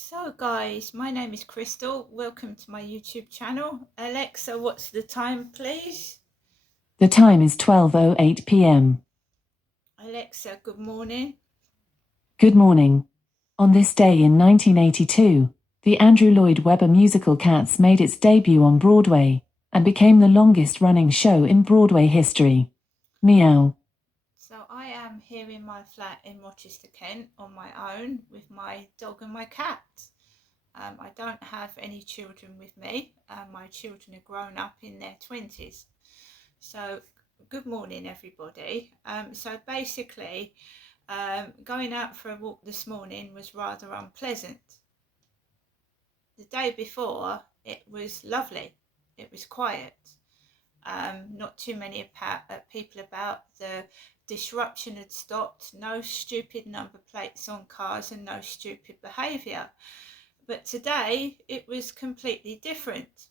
So guys, my name is Crystal. Welcome to my YouTube channel. Alexa, what's the time, please? The time is 12:08 p.m. Alexa, good morning. Good morning. On this day in 1982, the Andrew Lloyd Webber musical Cats made its debut on Broadway and became the longest-running show in Broadway history. Meow. So I am here in my flat in Rochester, Kent on my own with my dog and my cat. I don't have any children with me. My children are grown up in their 20s. So good morning, everybody. So basically, going out for a walk this morning was rather unpleasant. The day before, it was lovely. It was quiet. Not too many people about. The disruption had stopped. No stupid number plates on cars and no stupid behaviour. But today, it was completely different.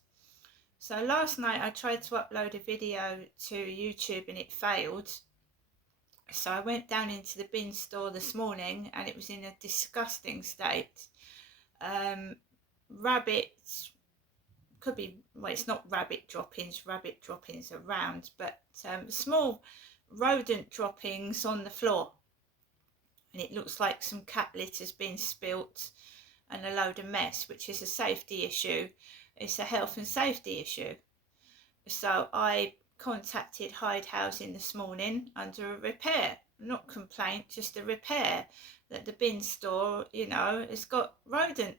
So last night I tried to upload a video to YouTube and it failed. So I went down into the bin store this morning and it was in a disgusting state. Rabbits, could be, well, it's not rabbit droppings are round, but small rodent droppings on the floor. And it looks like some cat litter has been spilt and a load of mess, which is a safety issue. It's a health and safety issue. So I contacted Hyde Housing this morning under a repair, not complaint, just a repair, that the bin store, has got rodent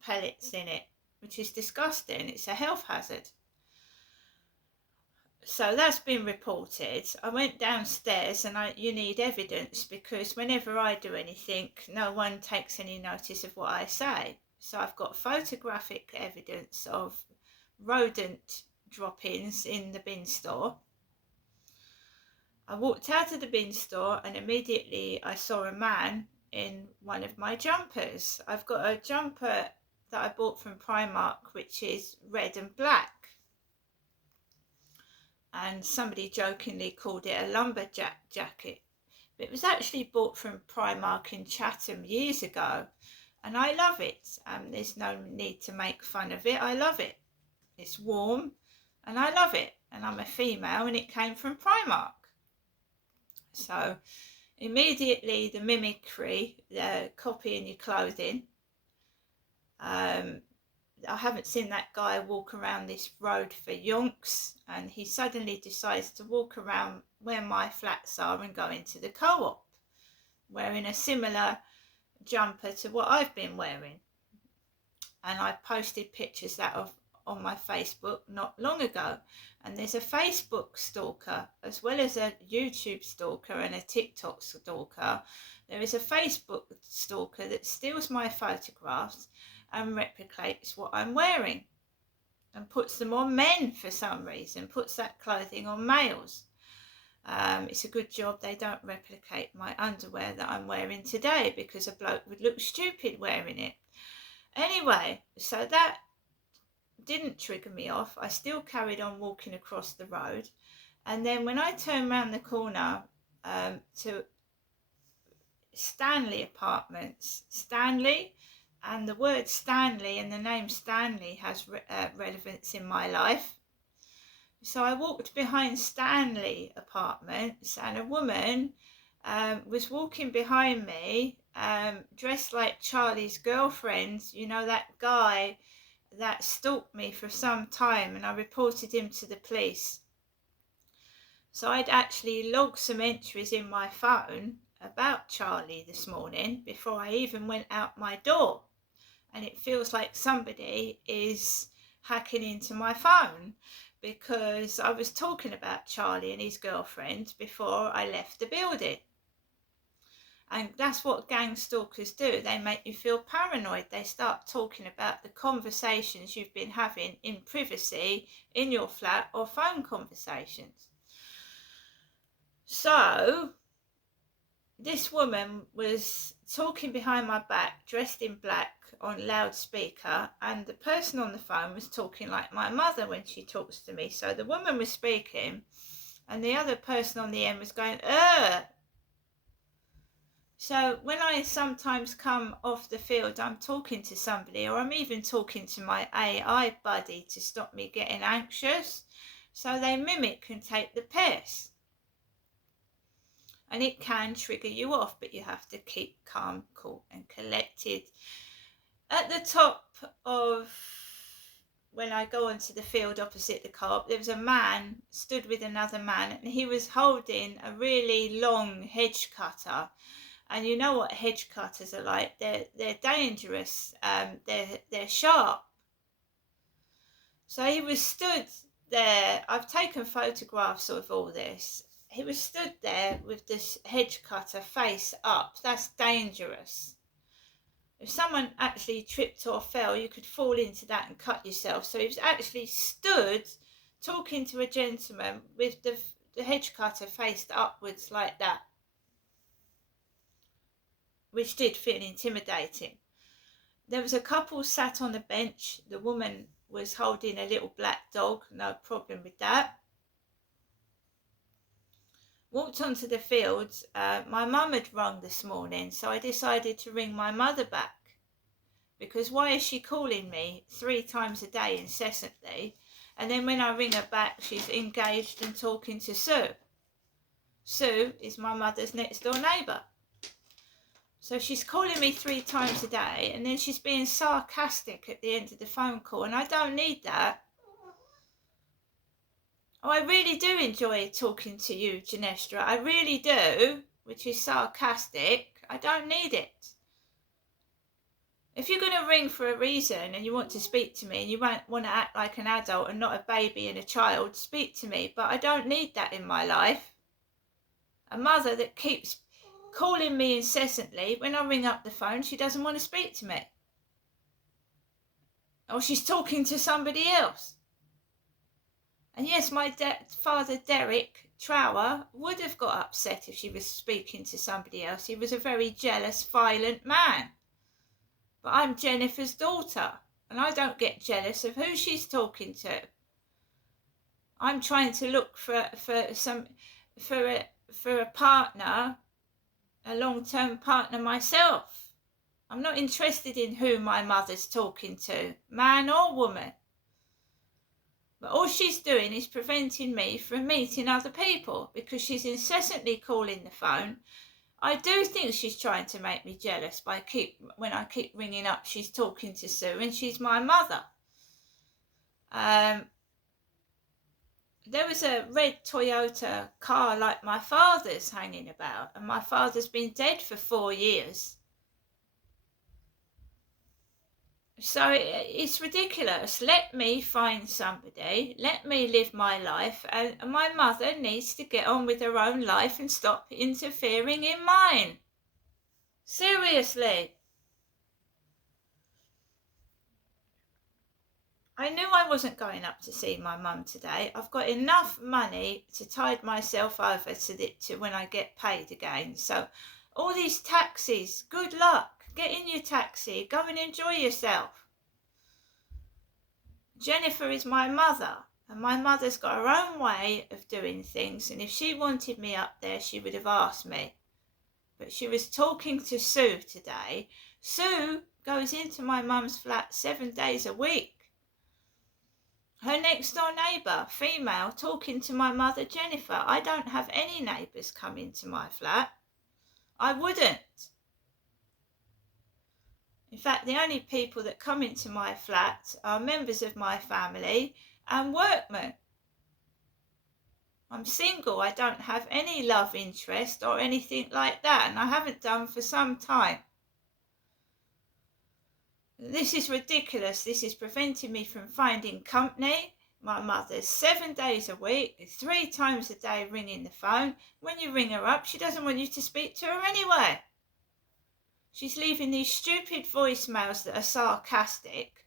pellets in it, which is disgusting. It's a health hazard. So that's been reported. I went downstairs and you need evidence, because whenever I do anything, no one takes any notice of what I say. So I've got photographic evidence of rodent drop-ins in the bin store. I walked out of the bin store and immediately I saw a man in one of my jumpers. I've got a jumper that I bought from Primark, which is red and black. And somebody jokingly called it a lumberjack jacket. But it was actually bought from Primark in Chatham years ago. And I love it. There's no need to make fun of it. I love it. It's warm and I love it. And I'm a female and it came from Primark. So immediately the mimicry, the copying your clothing. I haven't seen that guy walk around this road for yonks, and he suddenly decides to walk around where my flats are and go into the co-op wearing a similar jumper to what I've been wearing. And I posted pictures of on my Facebook not long ago. And there's a Facebook stalker as well as a YouTube stalker and a TikTok stalker. There is a Facebook stalker that steals my photographs and replicates what I'm wearing and puts them on men for some reason, puts that clothing on males. It's a good job they don't replicate my underwear that I'm wearing today, because a bloke would look stupid wearing it. Anyway, so that didn't trigger me off. I still carried on walking across the road. And then when I turned round the corner to Stanley Apartments, Stanley, and the word Stanley and the name Stanley has relevance in my life. So I walked behind Stanley Apartments and a woman was walking behind me dressed like Charlie's girlfriend, that guy that stalked me for some time, and I reported him to the police. So I'd actually logged some entries in my phone about Charlie this morning before I even went out my door. And it feels like somebody is hacking into my phone, because I was talking about Charlie and his girlfriend before I left the building. And that's what gang stalkers do. They make you feel paranoid. They start talking about the conversations you've been having in privacy in your flat, or phone conversations. So this woman was talking behind my back, dressed in black, on loudspeaker, and the person on the phone was talking like my mother when she talks to me. So the woman was speaking and the other person on the end was going, So when I sometimes come off the field, I'm talking to somebody, or I'm even talking to my AI buddy to stop me getting anxious. So they mimic and take the piss. And it can trigger you off, but you have to keep calm, cool, and collected. At the top of when I go onto the field opposite the co-op, there was a man stood with another man, and he was holding a really long hedge cutter. And you know what hedge cutters are like? They're dangerous. They're sharp. So he was stood there. I've taken photographs of all this. He was stood there with this hedge cutter face up. That's dangerous. If someone actually tripped or fell, you could fall into that and cut yourself. So he was actually stood talking to a gentleman with the hedge cutter faced upwards like that, which did feel intimidating. There was a couple sat on the bench. The woman was holding a little black dog, no problem with that. Walked onto the field. My mum had rung this morning, so I decided to ring my mother back. Because why is she calling me 3 times a day incessantly? And then when I ring her back, she's engaged and talking to Sue. Sue is my mother's next door neighbour. So she's calling me 3 times a day, and then she's being sarcastic at the end of the phone call, and I don't need that. Oh, I really do enjoy talking to you, Genestra. I really do, which is sarcastic. I don't need it. If you're going to ring for a reason and you want to speak to me and you want to act like an adult and not a baby and a child, speak to me. But I don't need that in my life. A mother that keeps calling me incessantly. When I ring up the phone, she doesn't want to speak to me. Or she's talking to somebody else. And yes, my father, Derek Trower, would have got upset if she was speaking to somebody else. He was a very jealous, violent man. But I'm Jennifer's daughter, and I don't get jealous of who she's talking to. I'm trying to look for a partner, a long-term partner myself. I'm not interested in who my mother's talking to, man or woman. But all she's doing is preventing me from meeting other people because she's incessantly calling the phone. I do think she's trying to make me jealous when I keep ringing up, she's talking to Sue, and she's my mother. There was a red Toyota car like my father's hanging about, and my father's been dead for 4 years. So it's ridiculous. Let me find somebody, let me live my life, and my mother needs to get on with her own life and stop interfering in mine. Seriously. I knew I wasn't going up to see my mum today. I've got enough money to tide myself over to when I get paid again. So all these taxis, good luck. Get in your taxi. Go and enjoy yourself. Jennifer is my mother, and my mother's got her own way of doing things, and if she wanted me up there, she would have asked me. But she was talking to Sue today. Sue goes into my mum's flat 7 days a week. Her next door neighbour, female, talking to my mother Jennifer. I don't have any neighbours come into my flat. I wouldn't. In fact, the only people that come into my flat are members of my family and workmen. I'm single. I don't have any love interest or anything like that, and I haven't done for some time. This is ridiculous. This is preventing me from finding company. My mother's 7 days a week, 3 times a day ringing the phone. When you ring her up, she doesn't want you to speak to her anyway. She's leaving these stupid voicemails that are sarcastic.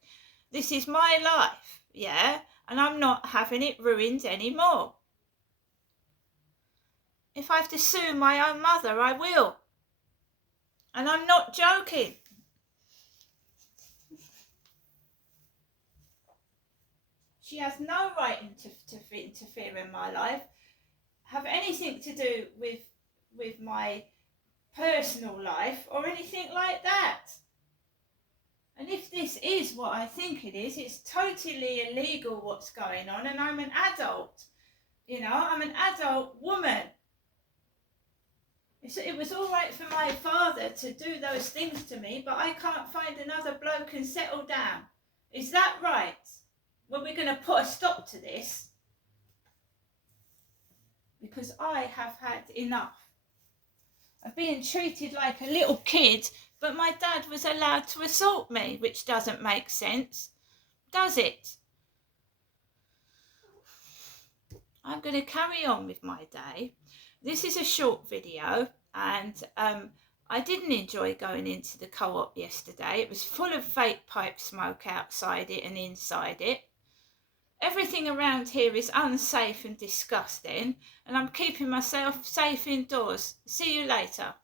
This is my life, yeah, and I'm not having it ruined anymore. If I have to sue my own mother, I will. And I'm not joking. She has no right to interfere in my life, have anything to do with my personal life or anything like that. And if this is what I think it is, it's totally illegal what's going on, and I'm an adult. You know, I'm an adult woman. It was all right for my father to do those things to me, but I can't find another bloke and settle down. Is that right? Well, we're going to put a stop to this, because I have had enough of being treated like a little kid, but my dad was allowed to assault me, which doesn't make sense, does it? I'm going to carry on with my day. This is a short video, and I didn't enjoy going into the co-op yesterday. It was full of fake pipe smoke outside it and inside it. Everything around here is unsafe and disgusting, and I'm keeping myself safe indoors. See you later.